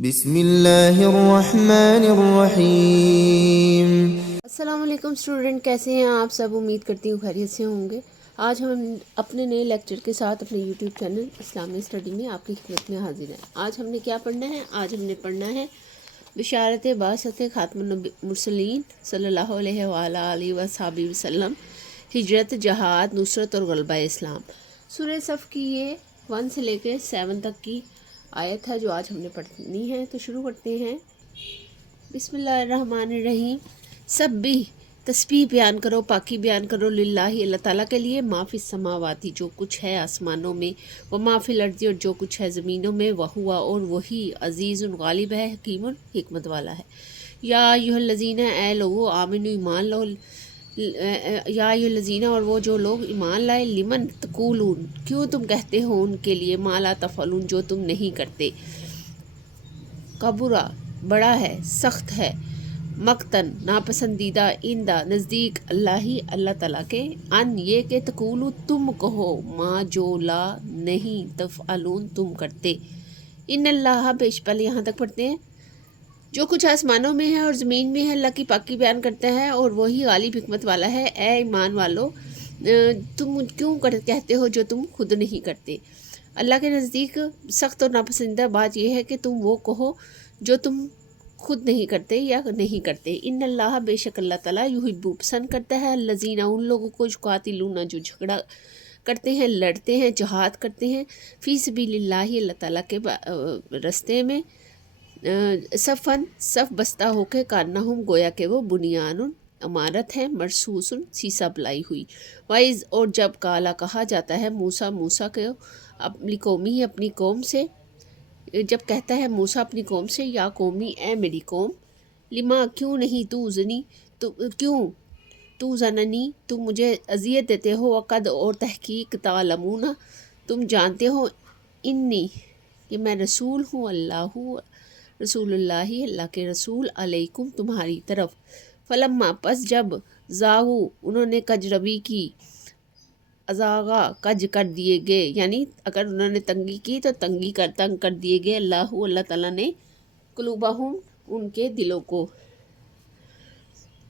بسم اللہ الرحمن الرحیم۔ السلام علیکم اسٹوڈنٹ، کیسے ہیں آپ سب؟ امید کرتی ہوں خیریت سے ہوں گے۔ آج ہم اپنے نئے لیکچر کے ساتھ اپنے یوٹیوب چینل اسلامی اسٹڈی میں آپ کی خدمت میں حاضر ہیں۔ آج ہم نے کیا پڑھنا ہے؟ آج ہم نے پڑھنا ہے بشارت بعثت خاتم المرسلین صلی اللہ علیہ وآلہ آلہ وصحبہ وسلم، ہجرت، جہاد، نصرت اور غلبہ اسلام۔ سورہ صف کی یہ 1 سے لے کے 7 تک کی آیت ہے جو آج ہم نے پڑھنی ہے، تو شروع کرتے ہیں۔ بسم اللہ الرحمن الرحیم۔ سبح، تسبیح بیان کرو، پاکی بیان کرو، للہ اللہ تعالیٰ کے لیے، ما فی السماواتی جو کچھ ہے آسمانوں میں، و ما فی الارض اور جو کچھ ہے زمینوں میں، وہوا اور وہی عزیز غالب ہے، حکیم حکمت والا ہے۔ یا ایھا الذین، اے لوگو، آمنو ایمان لو، یا ایھا الذین اور وہ جو لوگ ایمان لائے، لمن تقولون کیوں تم کہتے ہو ان کے لیے، ما لا تفعلون جو تم نہیں کرتے، کبرا بڑا ہے، سخت ہے، مقتن ناپسندیدہ، اندہ نزدیک، اللہ ہی اللہ تعالیٰ کے، ان یہ کہ تقولو تم کہو، ما جو لا نہیں، تفعلون تم کرتے، ان اللہ بیش پہلے یہاں تک پڑھتے ہیں، جو کچھ آسمانوں میں ہے اور زمین میں ہے اللہ کی پاکی بیان کرتا ہے اور وہی غالب حکمت والا ہے۔ اے ایمان والو، تم کیوں کہتے ہو جو تم خود نہیں کرتے۔ اللہ کے نزدیک سخت اور ناپسندیدہ بات یہ ہے کہ تم وہ کہو جو تم خود نہیں کرتے یا نہیں کرتے۔ ان اللہ بے شک اللہ تعالیٰ یحب پسند کرتا ہے، الذین ان لوگوں کو جو قاتلون جو جھگڑا کرتے ہیں، لڑتے ہیں، جہاد کرتے ہیں، فی سبیل اللہ اللہ تعالیٰ کے راستے میں، صفن صف بستہ ہو کے، کانہم گویا کہ وہ بنیان عمارت ہے، مرصوص سیسا بلائی ہوئی، وائز اور جب کالا کہا جاتا ہے، موسیٰ کو اپنی قومی اپنی قوم سے، جب کہتا ہے موسیٰ اپنی قوم سے، یا قومی اے میری قوم، لما کیوں نہیں تو زنی کیوں تو زننی تم مجھے اذیت دیتے ہو، وقد اور تحقیق تعلمون تم جانتے ہو، انی کہ میں رسول ہوں، اللہ رسول اللہ اللہ کے رسول، علیکم تمہاری طرف، فلما پس جب زاغو انہوں نے کج روی کی، ازاغا کج کر دیے گئے، یعنی اگر انہوں نے تنگی کی تو تنگ کر دیے گئے، اللہ تعالیٰ نے، قلوبہم ان کے دلوں کو،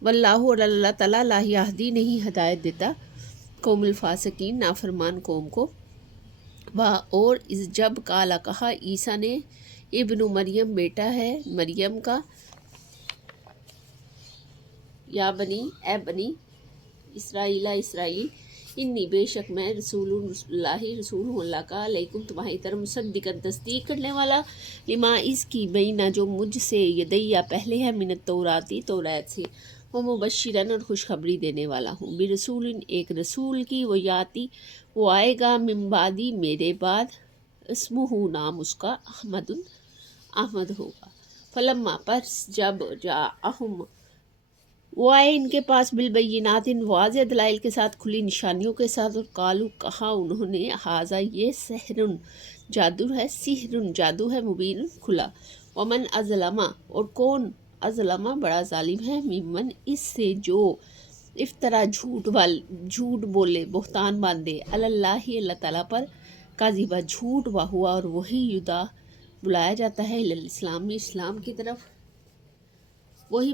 واللہ اور اللہ تعالیٰ لا یہدی نہیں ہدایت دیتا، قوم الفاسقین نافرمان قوم کو۔ اور اس جب کالا کہا عیسیٰ نے، ابن مریم بیٹا ہے مریم کا، یا بنی اے بنی اسرائیل اسرائیل، انی بے شک میں رسول اللہ رسول ہوں اللہ کا، علیکم تمہاری طرف، مصدقاً تصدیق کرنے والا، لما اس کی بینہ جو مجھ سے، یدیہ پہلے ہے، من التوراتی تورات سے، وہ مبشراً اور خوشخبری دینے والا ہوں، برسول ایک رسول کی، وہ یاتی وہ آئے گا، من بعدی میرے بعد، اسمہ نام اس کا، احمد ہوگا، فلما پس جب جاءہم وہ آئے ان کے پاس، بالبینات واضح دلائل کے ساتھ، کھلی نشانیوں کے ساتھ، اور قالو کہا انہوں نے، ھذا یہ سحر جادو ہے، سحر جادو ہے، مبین کھلا، ومن اظلم اور کون، اظلم بڑا ظالم ہے، ممن اس سے جو، افطرا جھوٹ بولے، بہتان باندھے، اللہ اللہ تعالیٰ پر، کاذبہ جھوٹ، وہوا اور وہی، یدعا بلایا جاتا ہے، الاسلام اسلام کی طرف، وہی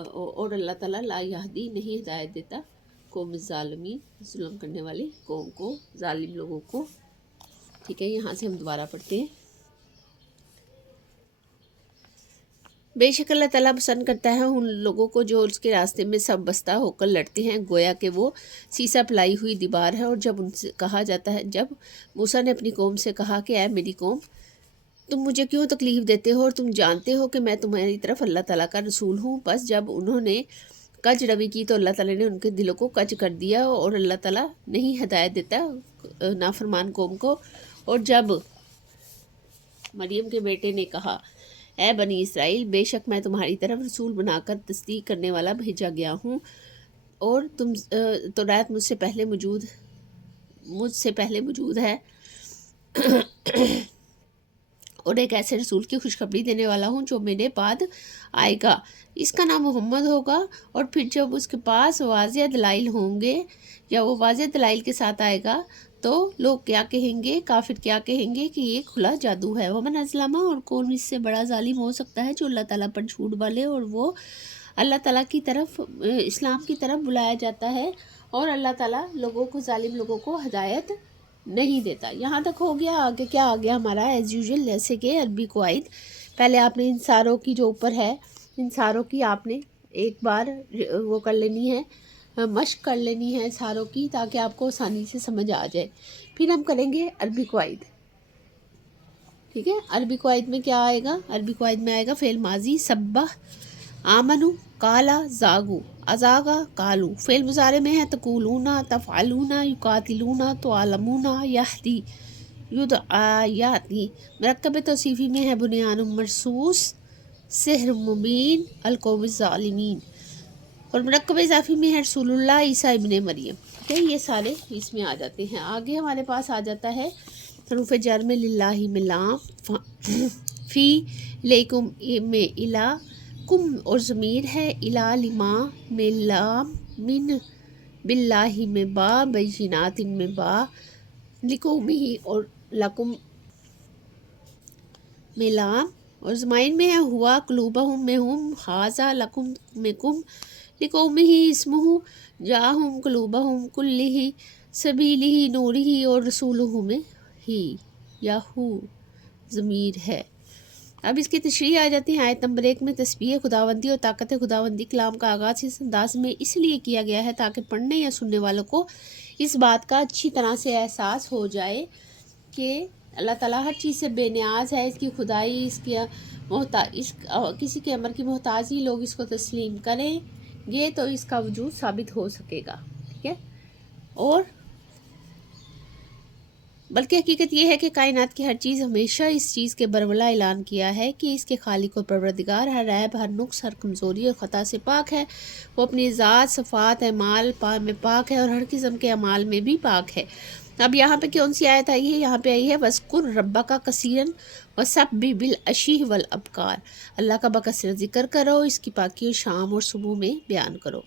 اور اللہ تعالیٰ لا یہدی نہیں ہدایت دیتا، قوم الظالمین ظلم کرنے والے قوم کو، ظالم لوگوں کو۔ ٹھیک ہے، یہاں سے ہم دوبارہ پڑھتے ہیں۔ بے شک اللہ تعالیٰ پسند کرتا ہے ان لوگوں کو جو اس کے راستے میں سب بستہ ہو کر لڑتے ہیں، گویا کہ وہ سیسا پلائی ہوئی دیوار ہے۔ اور جب ان سے کہا جاتا ہے، جب موسیٰ نے اپنی قوم سے کہا کہ اے میری قوم، تم مجھے کیوں تکلیف دیتے ہو اور تم جانتے ہو کہ میں تمہاری طرف اللہ تعالیٰ کا رسول ہوں، بس جب انہوں نے کج روی کی تو اللہ تعالیٰ نے ان کے دلوں کو کج کر دیا، اور اللہ تعالیٰ نہیں ہدایت دیتا نافرمان قوم کو۔ اور جب مریم کے بیٹے نے کہا، اے بنی اسرائیل، بے شک میں تمہاری طرف رسول بنا کر تصدیق کرنے والا بھیجا گیا ہوں، اور تم تورات مجھ سے پہلے موجود ہے، اور ایک ایسے رسول کی خوشخبری دینے والا ہوں جو میرے بعد آئے گا، اس کا نام محمد ہوگا، اور پھر جب اس کے پاس واضح دلائل ہوں گے یا وہ واضح دلائل کے ساتھ آئے گا تو لوگ کیا کہیں گے، کافر کیا کہیں گے کہ یہ کھلا جادو ہے۔ ومن ازلم، اور کون اس سے بڑا ظالم ہو سکتا ہے جو اللہ تعالیٰ پر جھوٹ بالے اور وہ اللہ تعالیٰ کی طرف، اسلام کی طرف بلایا جاتا ہے اور اللہ تعالیٰ لوگوں کو، ظالم لوگوں کو ہدایت نہیں دیتا۔ یہاں تک ہو گیا۔ آگے کیا آ گیا ہمارا ایز یوزول، جیسے کہ عربی قواعد۔ پہلے آپ نے ان ساروں کی جو اوپر ہے، ان ساروں کی آپ نے ایک بار وہ کر لینی ہے، مشق کر لینی ہے ساروں کی، تاکہ آپ کو آسانی سے سمجھ آ جائے۔ پھر ہم کریں گے عربی قواعد، ٹھیک ہے۔ عربی قواعد میں کیا آئے گا؟ عربی قواعد میں آئے گا فعل ماضی سبح، آمنو، کالا، زاگو، ازاگا، کالو۔ فعل مضارع میں ہے تقولون، تفعلون، یقاتلون، تعلمون، یہدی، یدعا، یاتی۔ مرکب توصیفی میں ہے بنیان مرصوص، سحر مبین، القوم الظالمین۔ اور مرکب اضافی میں ہے رسول اللہ، عیسیٰ ابن مریم، ٹھیک ہے۔ یہ سارے اس میں آ جاتے ہیں۔ آگے ہمارے پاس آ جاتا ہے حروف جر میں للہ میں لام، فی، لیکم میں الہ، کم اور ضمیر ہے، الہ لما میں لام، من، باللہ میں با، بینات میں با، لقومہ اور لکم میں لام، اور زمائن میں ہے ہوا، قلوبہم میں ہم، ھذا لکم میں کم، لقومہ اسمہ، جاہم، قلوبہم، کلہ، سبیلہ، نورہ، اور رسولہ میں ہی یا ہو ضمیر ہے۔ اب اس کی تشریح آ جاتی ہے۔ آیت نمبر 1 میں تسبیح خداوندی اور طاقت خداوندی کلام کا آغاز اس انداز میں اس لیے کیا گیا ہے تاکہ پڑھنے یا سننے والوں کو اس بات کا اچھی طرح سے احساس ہو جائے کہ اللہ تعالیٰ ہر چیز سے بے نیاز ہے، اس کی خدائی، اس کی کسی کے امر کی محتاجی لوگ اس کو تسلیم کریں گے تو اس کا وجود ثابت ہو سکے گا، ٹھیک ہے۔ اور بلکہ حقیقت یہ ہے کہ کائنات کی ہر چیز ہمیشہ اس چیز کے برملا اعلان کیا ہے کہ اس کے خالق اور پروردگار ہر عیب، ہر نقص، ہر کمزوری اور خطا سے پاک ہے۔ وہ اپنی ذات، صفات، اعمال میں پاک ہے اور ہر قسم کے اعمال میں بھی پاک ہے۔ اب یہاں پہ کون سی آیت آئی ہے؟ یہاں پہ آئی ہے وَاذْكُرْ رَبَّكَ كَثِيرًا وَسَبِّحْ بِالْعَشِيِّ وَالْإِبْكَارِ۔ اللہ کا بکثرت ذکر کرو، اس کی پاکی اور شام اور صبح میں بیان کرو۔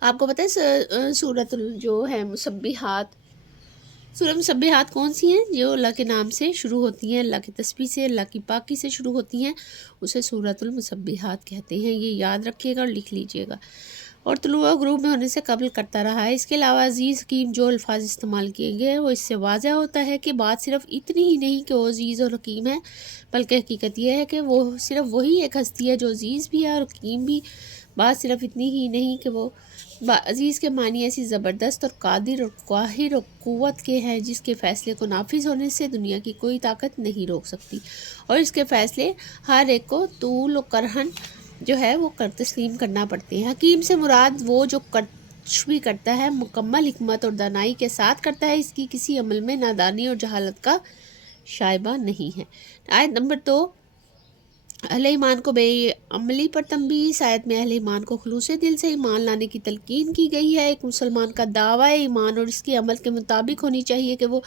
آپ کو پتہ ہے سورۃ جو ہے مسبحات، سورہ مسبحات کون سی ہیں؟ جو اللہ کے نام سے شروع ہوتی ہیں، اللہ کی تسبیح سے، اللہ کی پاکی سے شروع ہوتی ہیں، اسے سورۃ المسبحات کہتے ہیں۔ یہ یاد رکھیے گا اور لکھ لیجئے گا۔ اور طلوع و غروب میں ہونے سے قبل کرتا رہا ہے۔ اس کے علاوہ عزیز، حکیم جو الفاظ استعمال کیے گئے وہ اس سے واضح ہوتا ہے کہ بات صرف اتنی ہی نہیں کہ وہ عزیز اور حکیم ہے، بلکہ حقیقت یہ ہے کہ وہ صرف وہی ایک ہستی ہے جو عزیز بھی ہے اور حکیم بھی۔ بات صرف اتنی ہی نہیں کہ وہ عزیز کے معنی ایسی زبردست اور قادر اور قاہر اور قوت کے ہیں جس کے فیصلے کو نافذ ہونے سے دنیا کی کوئی طاقت نہیں روک سکتی، اور اس کے فیصلے ہر ایک کو طول و کرہن جو ہے وہ تسلیم کرنا پڑتے ہیں۔ حکیم سے مراد وہ جو کچھ بھی کرتا ہے مکمل حکمت اور دانائی کے ساتھ کرتا ہے، اس کی کسی عمل میں نادانی اور جہالت کا شائبہ نہیں ہے۔ آیت نمبر 2، اہل ایمان کو بے عملی پر تنبیہ۔ اس آیت میں اہل ایمان کو خلوص دل سے ایمان لانے کی تلقین کی گئی ہے۔ ایک مسلمان کا دعویٰ ایمان اور اس کے عمل کے مطابق ہونی چاہیے کہ وہ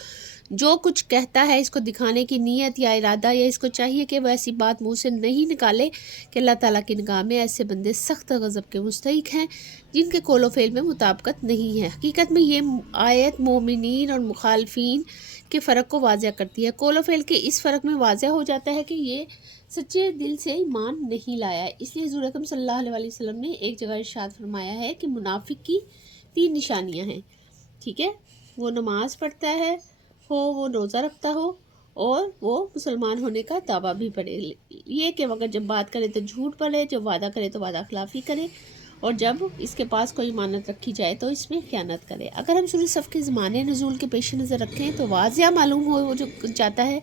جو کچھ کہتا ہے اس کو دکھانے کی نیت یا ارادہ، یا اس کو چاہیے کہ وہ ایسی بات منہ سے نہیں نکالے کہ اللہ تعالیٰ کی نگاہ میں ایسے بندے سخت غضب کے مستحق ہیں جن کے قول و فعل میں مطابقت نہیں ہے۔ حقیقت میں یہ آیت مومنین اور مخالفین کے فرق کو واضح کرتی ہے۔ قول و فعل کے اس فرق میں واضح ہو جاتا ہے کہ یہ سچے دل سے ایمان نہیں لایا ہے۔ اس لیے حضور اکرم صلی اللہ علیہ وسلم نے ایک جگہ ارشاد فرمایا ہے کہ منافق کی 3 نشانیاں ہیں، ٹھیک ہے۔ وہ نماز پڑھتا ہے، وہ روزہ رکھتا ہو، اور وہ مسلمان ہونے کا دعویٰ بھی پڑے۔ یہ کہ اگر جب بات کرے تو جھوٹ بولے، جب وعدہ کرے تو وعدہ خلافی کرے، اور جب اس کے پاس کوئی امانت رکھی جائے تو اس میں خیانت کرے۔ اگر ہم سورہ صف کے زمانے نزول کے پیش نظر رکھیں تو واضح معلوم ہو وہ جو چاہتا ہے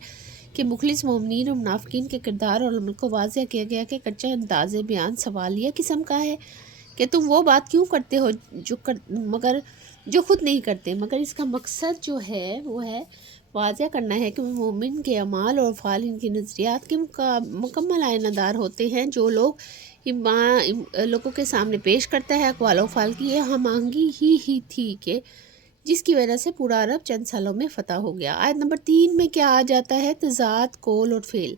کہ مخلص مومنین اور منافقین کے کردار اور عمل کو واضح کیا گیا کہ کچا انداز بیان سوالیہ قسم کا ہے کہ تم وہ بات کیوں کرتے ہو جو خود نہیں کرتے، مگر اس کا مقصد جو ہے وہ ہے واضح کرنا ہے کہ مومن کے اعمال اور افعال ان کی نظریات کے مکمل آئینہ دار ہوتے ہیں۔ جو لوگوں کے سامنے پیش کرتا ہے اقوال و افعال کی یہ ہم آہنگی ہی تھی کہ جس کی وجہ سے پورا عرب چند سالوں میں فتح ہو گیا۔ آیت نمبر 3 میں کیا آ جاتا ہے؟ تضاد قول اور فعل،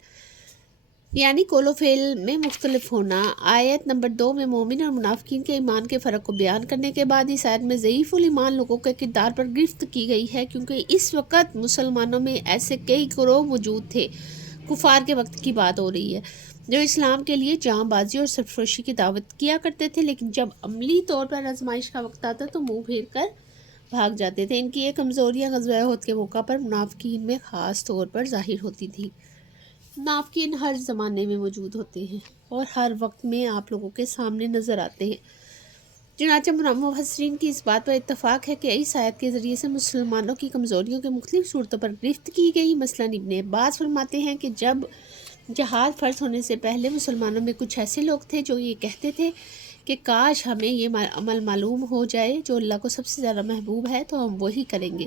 یعنی قول و فعل میں مختلف ہونا۔ آیت نمبر 2 میں مومن اور منافقین کے ایمان کے فرق کو بیان کرنے کے بعد اس آیت میں ضعیف الایمان لوگوں کے کردار پر گرفت کی گئی ہے، کیونکہ اس وقت مسلمانوں میں ایسے کئی گروہ موجود تھے، کفار کے وقت کی بات ہو رہی ہے، جو اسلام کے لیے جاں بازی اور سرفروشی کی دعوت کیا کرتے تھے، لیکن جب عملی طور پر آزمائش کا وقت آتا تو منہ پھیر کر بھاگ جاتے تھے۔ ان کی یہ کمزوریاں غزوہ احد کے موقع پر منافقین میں خاص طور پر ظاہر ہوتی تھی۔ منافقین ہر زمانے میں موجود ہوتے ہیں اور ہر وقت میں آپ لوگوں کے سامنے نظر آتے ہیں۔ چنانچہ مفسرین کی اس بات پر اتفاق ہے کہ اس آیت کے ذریعے سے مسلمانوں کی کمزوریوں کے مختلف صورتوں پر گرفت کی گئی۔ مثلاً ابن عباس فرماتے ہیں کہ جب جہاد فرض ہونے سے پہلے مسلمانوں میں کچھ ایسے لوگ تھے جو یہ کہتے تھے کہ کاش ہمیں یہ عمل معلوم ہو جائے جو اللہ کو سب سے زیادہ محبوب ہے تو ہم وہی کریں گے،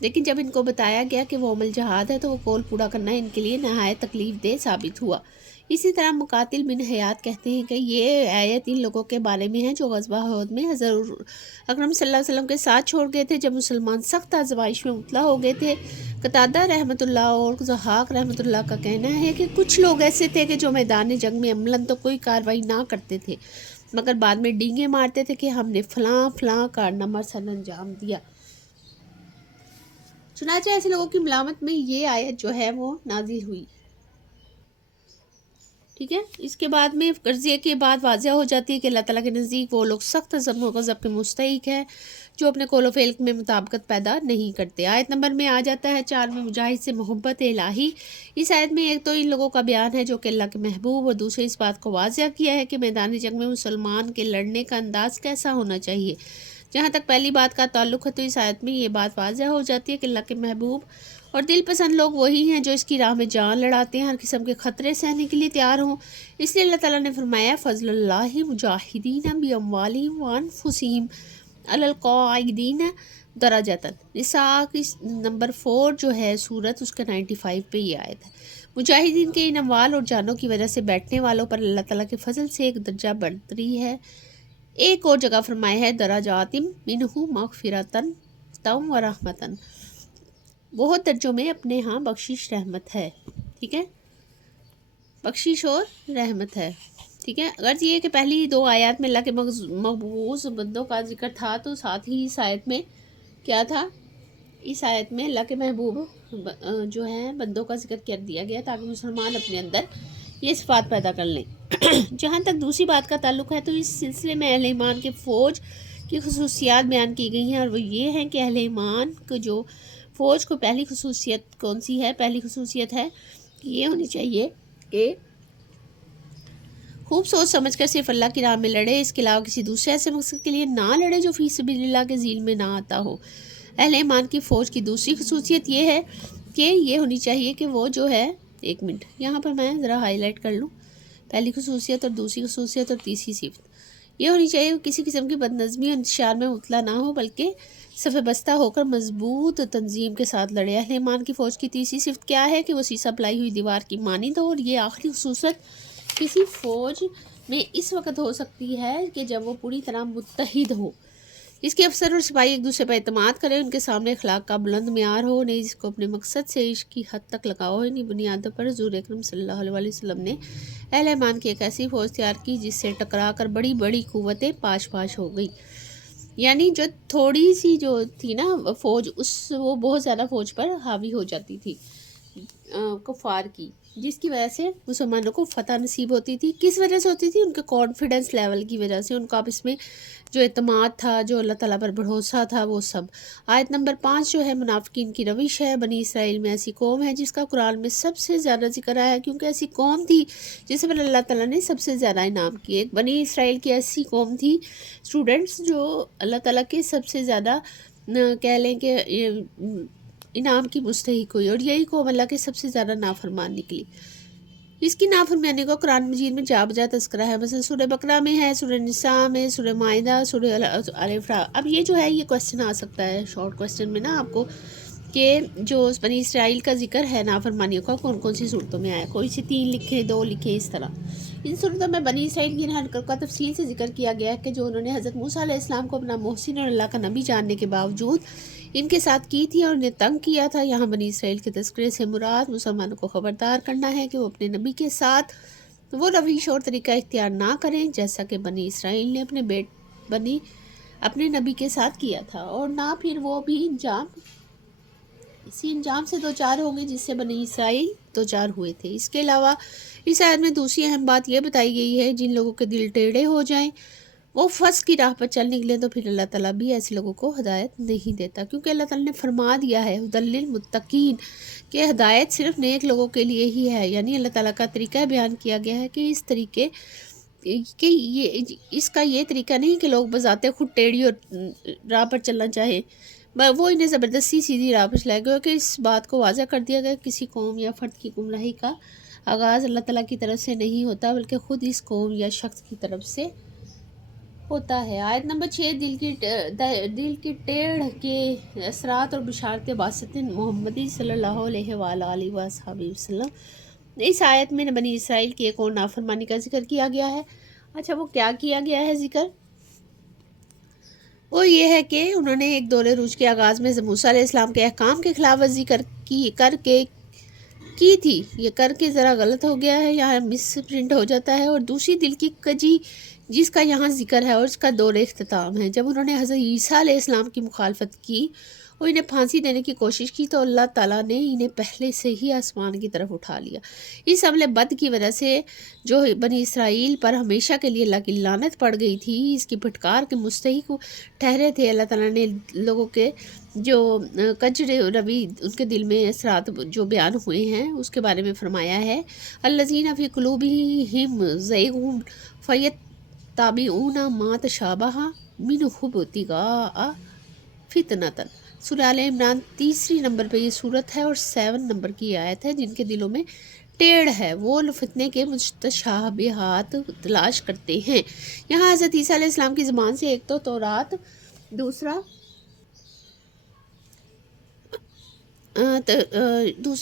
لیکن جب ان کو بتایا گیا کہ وہ عمل جہاد ہے تو وہ قول پورا کرنا ان کے لیے نہایت تکلیف دہ ثابت ہوا۔ اسی طرح مقاتل بن حیات کہتے ہیں کہ یہ آیت ان لوگوں کے بارے میں ہے جو غزوہ احد میں حضرت اکرم صلی اللہ علیہ وسلم کے ساتھ چھوڑ گئے تھے، جب مسلمان سخت آزمائش میں مبتلا ہو گئے تھے۔ قتادہ رحمۃ اللہ اور ضحاک رحمۃ اللہ کا کہنا ہے کہ کچھ لوگ ایسے تھے کہ جو میدان جنگ میں عملاً تو کوئی کارروائی نہ کرتے تھے، مگر بعد میں ڈینگیں مارتے تھے کہ ہم نے فلاں فلاں کارنامہ سر انجام دیا۔ چنانچہ ایسے لوگوں کی ملامت میں یہ آیت جو ہے وہ نازل ہوئی۔ ٹھیک ہے، اس کے بعد میں قرضے کے بعد واضح ہو جاتی ہے کہ اللہ تعالیٰ کے نزدیک وہ لوگ سخت عذاب و غضب کے مستحق ہیں جو اپنے قول و فعل میں مطابقت پیدا نہیں کرتے۔ آیت نمبر میں آ جاتا ہے 4 میں مجاہد سے محبت الہی۔ اس آیت میں ایک تو ان لوگوں کا بیان ہے جو کہ اللہ کے محبوب، اور دوسرے اس بات کو واضح کیا ہے کہ میدان جنگ میں مسلمان کے لڑنے کا انداز کیسا ہونا چاہیے۔ جہاں تک پہلی بات کا تعلق ہے تو اس آیت میں یہ بات واضح ہو جاتی ہے کہ اللہ کے محبوب اور دل پسند لوگ وہی ہیں جو اس کی راہ میں جان لڑاتے ہیں، ہر قسم کے خطرے سہنے کے لیے تیار ہوں۔ اس لیے اللہ تعالیٰ نے فرمایا فضل اللہ مجاہدین باموالہم وانفسہم علی القاعدین درجۃ۔ نساء کی نمبر 4 جو ہے سورت، اس کا 95 پہ یہ آیت ہے۔ مجاہدین کے ان اموال اور جانوں کی وجہ سے بیٹھنے والوں پر اللہ تعالیٰ کے فضل سے ایک درجہ بڑھتری ہے۔ ایک اور جگہ فرمایا ہے درجات منہ مغفرۃ و رحمۃ، بہت درجوں میں اپنے ہاں بخشش رحمت ہے۔ ٹھیک ہے، بخشش اور رحمت ہے۔ ٹھیک ہے، اگر یہ کہ پہلی 2 آیات میں اللہ کے مقبوض بندوں کا ذکر تھا تو ساتھ ہی اس آیت میں کیا تھا؟ اس آیت میں اللہ کے محبوب جو ہیں بندوں کا ذکر کر دیا گیا تاکہ مسلمان اپنے اندر یہ صفات پیدا کر لیں۔ جہاں تک دوسری بات کا تعلق ہے تو اس سلسلے میں اہل ایمان کے فوج کی خصوصیات بیان کی گئی ہیں، اور وہ یہ ہیں کہ اہل ایمان کو جو فوج کو پہلی خصوصیت کون سی ہے؟ پہلی خصوصیت ہے کہ یہ ہونی چاہیے کہ خوب سوچ سمجھ کر صرف اللہ کی راہ میں لڑے، اس کے علاوہ کسی دوسرے ایسے مقصد کے لیے نہ لڑے جو فی سبیل اللہ کے ذیل میں نہ آتا ہو۔ اہل ایمان کی فوج کی دوسری خصوصیت یہ ہے کہ یہ ہونی چاہیے کہ وہ جو ہے، ایک منٹ یہاں پر میں ذرا ہائی لائٹ کر لوں، پہلی خصوصیت اور دوسری خصوصیت اور تیسری صفت یہ ہونی چاہیے کہ کسی قسم کی بدنظمی اور انتشار میں مبتلا نہ ہو، بلکہ صف بستہ ہو کر مضبوط تنظیم کے ساتھ لڑے۔ اہل ایمان کی فوج کی تیسری صفت کیا ہے کہ وہ سیسہ پلائی ہوئی دیوار کی مانند ہو، اور یہ آخری خصوصیت کسی فوج میں اس وقت ہو سکتی ہے کہ جب وہ پوری طرح متحد ہو، اس کے افسر اور سپاہی ایک دوسرے پر اعتماد کریں، ان کے سامنے اخلاق کا بلند معیار ہو، انہیں اس کو اپنے مقصد سے عشق کی حد تک لگاؤ۔ انہی بنیادوں پر حضور اکرم صلی اللہ علیہ وسلم نے اہل ایمان کی ایک ایسی فوج تیار کی جس سے ٹکرا کر بڑی بڑی قوتیں پاش پاش ہو گئی، یعنی جو تھوڑی سی جو تھی نا فوج، وہ بہت زیادہ فوج پر حاوی ہو جاتی تھی کفار کی، جس کی وجہ سے مسلمانوں کو فتح نصیب ہوتی تھی۔ کس وجہ سے ہوتی تھی؟ ان کے کانفیڈنس لیول کی وجہ سے، ان کا آپس میں جو اعتماد تھا، جو اللہ تعالیٰ پر بھروسہ تھا، وہ سب۔ آیت نمبر 5 جو ہے منافقین کی روش ہے۔ بنی اسرائیل میں ایسی قوم ہے جس کا قرآن میں سب سے زیادہ ذکر آیا ہے، کیونکہ ایسی قوم تھی جس پر اللہ تعالیٰ نے سب سے زیادہ انعام کیے۔ ایک بنی اسرائیل کی ایسی قوم تھی اسٹوڈنٹس جو اللہ تعالیٰ کے سب سے زیادہ کہہ لیں کہ انعام کی مستحق ہوئی، اور یہی قوم اللہ کے سب سے زیادہ نافرمان نکلی۔ اس کی نافرمانی کو قرآن مجید میں جا بجا تذکرہ ہے، مثلا سورہ بقرہ میں ہے، سورہ نساء میں، سورہ مائدہ، سورہ ال عمران۔ اب یہ جو ہے یہ کوسچن آ سکتا ہے شارٹ کوسچن میں نا آپ کو کہ جو بنی اسرائیل کا ذکر ہے نافرمانیوں کا کون کون سی صورتوں میں آیا، کوئی سی 3 لکھے 2 لکھے، اس طرح ان صورتوں میں بنی اسرائیل کی حرکت کا تفصیل سے ذکر کیا گیا ہے کہ جو انہوں نے حضرت موسیٰ علیہ السلام کو اپنا محسن اور اللہ کا نبی جاننے کے باوجود ان کے ساتھ کی تھی اور انہیں تنگ کیا تھا۔ یہاں بنی اسرائیل کے تذکرے سے مراد مسلمانوں کو خبردار کرنا ہے کہ وہ اپنے نبی کے ساتھ وہ رویش اور طریقہ اختیار نہ کریں جیسا کہ بنی اسرائیل نے اپنے نبی کے ساتھ کیا تھا، اور نہ پھر وہ بھی اسی انجام سے دوچار ہوں گے جس سے بنی اسرائیل دوچار ہوئے تھے۔ اس کے علاوہ اس آیت میں دوسری اہم بات یہ بتائی گئی ہے جن لوگوں کے دل ٹیڑھے ہو جائیں، وہ فسق کی راہ پر چل نکلیں، تو پھر اللہ تعالیٰ بھی ایسے لوگوں کو ہدایت نہیں دیتا، کیونکہ اللہ تعالیٰ نے فرما دیا ہے ہدی للمتقین کہ ہدایت صرف نیک لوگوں کے لیے ہی ہے۔ یعنی اللہ تعالیٰ کا طریقہ بیان کیا گیا ہے کہ اس کا یہ طریقہ نہیں کہ لوگ بذات خود ٹیڑھی اور راہ پر چلنا چاہیں، وہ انہیں زبردستی سیدھی راہ پر چلائے گا، کہ اس بات کو واضح کر دیا گیا کسی قوم یا فرد کی گمراہی کا آغاز اللہ تعالیٰ کی طرف سے نہیں ہوتا بلکہ خود اس قوم یا شخص کی طرف سے ہوتا ہے۔ آیت نمبر 6 دل کی ٹیڑھ کے اثرات اور بشارت باسط محمدی صلی اللہ علیہ وآلہ وصحبہ وسلم۔ اس آیت میں بنی اسرائیل کی ایک اور نافرمانی کا ذکر کیا گیا ہے۔ اچھا، وہ کیا کیا گیا ہے ذکر؟ وہ یہ ہے کہ انہوں نے ایک دور عروج کے آغاز میں موسیٰ علیہ السلام کے احکام کے خلاف ورزی کی تھی۔ یہ کر کے ذرا غلط ہو گیا ہے، یہاں مس پرنٹ ہو جاتا ہے، اور دوسری دل کی کجی جس کا یہاں ذکر ہے اور اس کا دور اختتام ہے۔ جب انہوں نے حضرت عیسیٰ علیہ السلام کی مخالفت کی اور انہیں پھانسی دینے کی کوشش کی تو اللہ تعالیٰ نے انہیں پہلے سے ہی آسمان کی طرف اٹھا لیا۔ اس عمل بد کی وجہ سے جو بنی اسرائیل پر ہمیشہ کے لیے اللہ کی لعنت پڑ گئی تھی، اس کی پھٹکار کے مستحق ٹھہرے تھے۔ اللہ تعالیٰ نے لوگوں کے جو کجرے روی ان کے دل میں اثرات جو بیان ہوئے ہیں اس کے بارے میں فرمایا ہے، الذین فی قلوبہم زیغ فیتبعون ما تشابہ منہ ابتغاء فتنۃ۔ سورہ آل عمران 3 نمبر پہ یہ صورت ہے اور 7 نمبر کی آیت ہے۔ جن کے دلوں میں ٹیڑھ ہے وہ فتنے کے متشابہات تلاش کرتے ہیں۔ یہاں حضرت عیسیٰ علیہ السلام کی زبان سے ایک تو تورات، دوسرا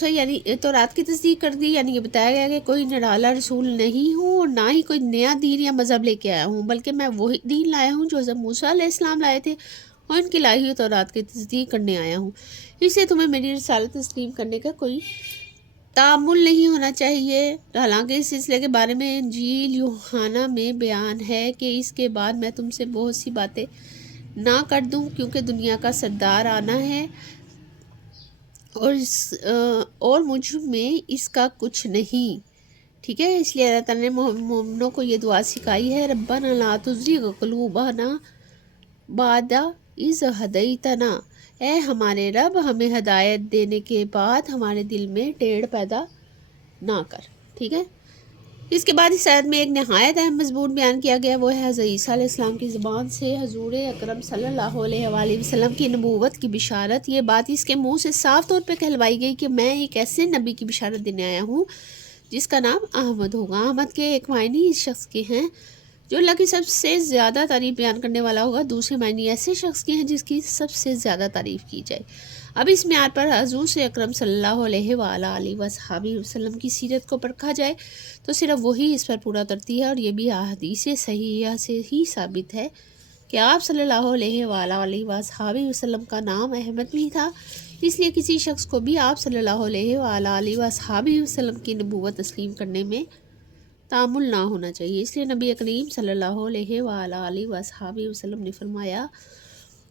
یعنی تورات کی تصدیق کر دی، یعنی یہ بتایا گیا کہ کوئی نرالا رسول نہیں ہوں اور نہ ہی کوئی نیا دین یا مذہب لے کے آیا ہوں، بلکہ میں وہی دین لایا ہوں جو حضرت موسیٰ علیہ السلام لائے تھے اور ان کی لائی ہوئی تورات کی تصدیق کرنے آیا ہوں۔ اس لیے تمہیں میری رسالت تسلیم کرنے کا کوئی تعامل نہیں ہونا چاہیے۔ حالانکہ اس سلسلے کے بارے میں انجیل یوحنا میں بیان ہے کہ اس کے بعد میں تم سے بہت سی باتیں نہ کر دوں، کیونکہ دنیا کا سردار آنا ہے اور مجھ میں اس کا کچھ نہیں، ٹھیک ہے۔ اس لیے اللہ تعالیٰ نے مومنوں کو یہ دعا سکھائی ہے، ربنا لا تزغ قلوبنا بعد اذ ہدیتنا، اے ہمارے رب ہمیں ہدایت دینے کے بعد ہمارے دل میں ٹیڑھ پیدا نہ کر، ٹھیک ہے۔ اس کے بعد اس آیت میں ایک نہایت اہم مضمون بیان کیا گیا، وہ ہے حضرت عیسیٰ علیہ السلام کی زبان سے حضور اکرم صلی اللہ علیہ وآلہ وسلم کی نبوت کی بشارت۔ یہ بات اس کے منہ سے صاف طور پہ کہلوائی گئی کہ میں ایک ایسے نبی کی بشارت دینے آیا ہوں جس کا نام احمد ہوگا۔ احمد کے ایک معنی اس شخص کے ہیں جو اللہ کی سب سے زیادہ تعریف بیان کرنے والا ہوگا، دوسرے معنی ایسے شخص کے ہیں جس کی سب سے زیادہ تعریف کی جائے۔ اب اس معیار پر حضور اکرم صلی اللہ علیہ وآلہ وصحبہ وسلم کی سیرت کو پرکھا جائے تو صرف وہی اس پر پورا اترتی ہے، اور یہ بھی احادیث صحیحہ سے ہی ثابت ہے کہ آپ صلی اللہ علیہ وآلہ وصحبہ وسلم کا نام احمد بھی تھا۔ اس لیے کسی شخص کو بھی آپ صلی اللہ علیہ وآلہ وصحبہ وسلم کی نبوت تسلیم کرنے میں تعامل نہ ہونا چاہیے۔ اس لیے نبی کریم صلی اللہ علیہ وآلہ وصحبہ وسلم نے فرمایا،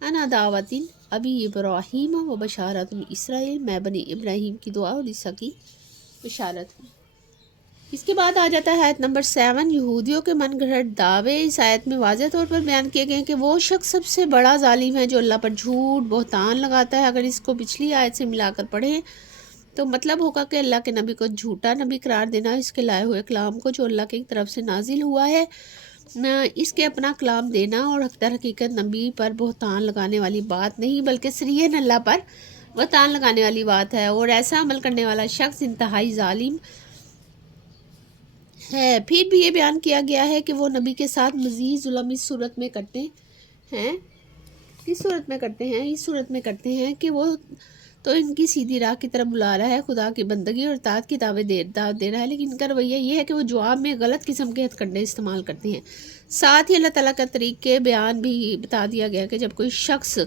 انا دعوت ابی ابراہیم و بشارت اسرائیل، میں بنی ابراہیم کی دعا اور عیسیٰ کی بشارت ہوں۔ اس کے بعد آ جاتا ہے آیت نمبر 7، یہودیوں کے من گھڑت دعوے۔ اس آیت میں واضح طور پر بیان کیے گئے ہیں کہ وہ شخص سب سے بڑا ظالم ہے جو اللہ پر جھوٹ بہتان لگاتا ہے۔ اگر اس کو پچھلی آیت سے ملا کر پڑھیں تو مطلب ہوگا کہ اللہ کے نبی کو جھوٹا نبی قرار دینا، اس کے لائے ہوئے کلام کو جو اللہ کی طرف سے نازل ہوا ہے اس کے اپنا کلام دینا، اور در حقیقت نبی پر بہتان لگانے والی بات نہیں بلکہ صریحاً اللہ پر بہتان لگانے والی بات ہے، اور ایسا عمل کرنے والا شخص انتہائی ظالم ہے۔ پھر بھی یہ بیان کیا گیا ہے کہ وہ نبی کے ساتھ مزید ظلم اس صورت میں کرتے ہیں کہ وہ تو ان کی سیدھی راہ کی طرف بلا رہا ہے، خدا کی بندگی اور اطاعت کی دعوت دے رہا ہے، لیکن ان کا رویہ یہ ہے کہ وہ جواب میں غلط قسم کے ہتھ کنڈے استعمال کرتے ہیں۔ ساتھ ہی اللہ تعالیٰ کا طریقے بیان بھی بتا دیا گیا کہ جب کوئی شخص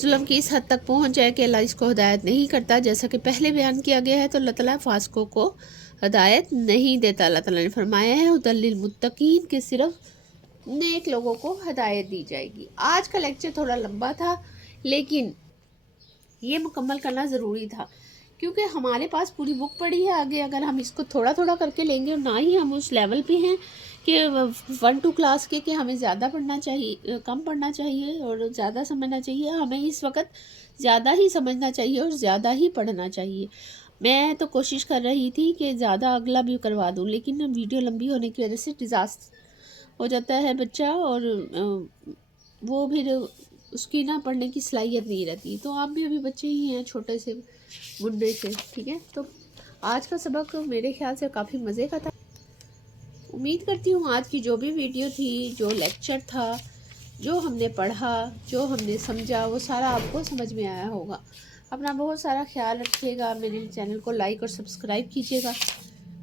ظلم کی اس حد تک پہنچ جائے کہ اللہ اس کو ہدایت نہیں کرتا، جیسا کہ پہلے بیان کیا گیا ہے، تو اللہ تعالیٰ فاسقوں کو ہدایت نہیں دیتا۔ اللہ تعالیٰ نے فرمایا ہے ھدی للمتقین کہ صرف نیک لوگوں کو ہدایت دی جائے گی۔ آج کا لیکچر تھوڑا لمبا تھا، لیکن یہ مکمل کرنا ضروری تھا کیونکہ ہمارے پاس پوری بک پڑی ہے۔ آگے اگر ہم اس کو تھوڑا تھوڑا کر کے لیں گے، اور نہ ہی ہم اس لیول پہ ہیں کہ 1-2 کلاس کے کہ ہمیں زیادہ پڑھنا چاہیے، کم پڑھنا چاہیے اور زیادہ سمجھنا چاہیے، ہمیں اس وقت زیادہ ہی سمجھنا چاہیے اور زیادہ ہی پڑھنا چاہیے۔ میں تو کوشش کر رہی تھی کہ زیادہ اگلا بھی کروا دوں، لیکن ویڈیو لمبی ہونے کی وجہ سے ڈیزاسٹر ہو جاتا ہے بچہ، اور وہ پھر اس کی نہ پڑھنے کی صلاحیت نہیں رہتی۔ تو آپ بھی ابھی بچے ہی ہیں، چھوٹے سے بڈھے سے، ٹھیک ہے؟ تو آج کا سبق میرے خیال سے کافی مزے کا تھا۔ امید کرتی ہوں آج کی جو بھی ویڈیو تھی، جو لیکچر تھا، جو ہم نے پڑھا، جو ہم نے سمجھا، وہ سارا آپ کو سمجھ میں آیا ہوگا۔ اپنا بہت سارا خیال رکھیے گا، میرے چینل کو لائک اور سبسکرائب کیجیے گا،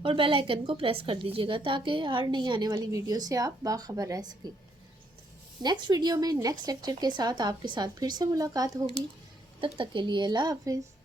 اور بیل آئیکن کو پریس کر دیجیے گا تاکہ ہر نئی آنے والی ویڈیو سے آپ باخبر رہ سکیں۔ نیکسٹ ویڈیو میں نیکسٹ لیکچر کے ساتھ آپ کے ساتھ پھر سے ملاقات ہوگی۔ تب تک کے لیے اللہ حافظ۔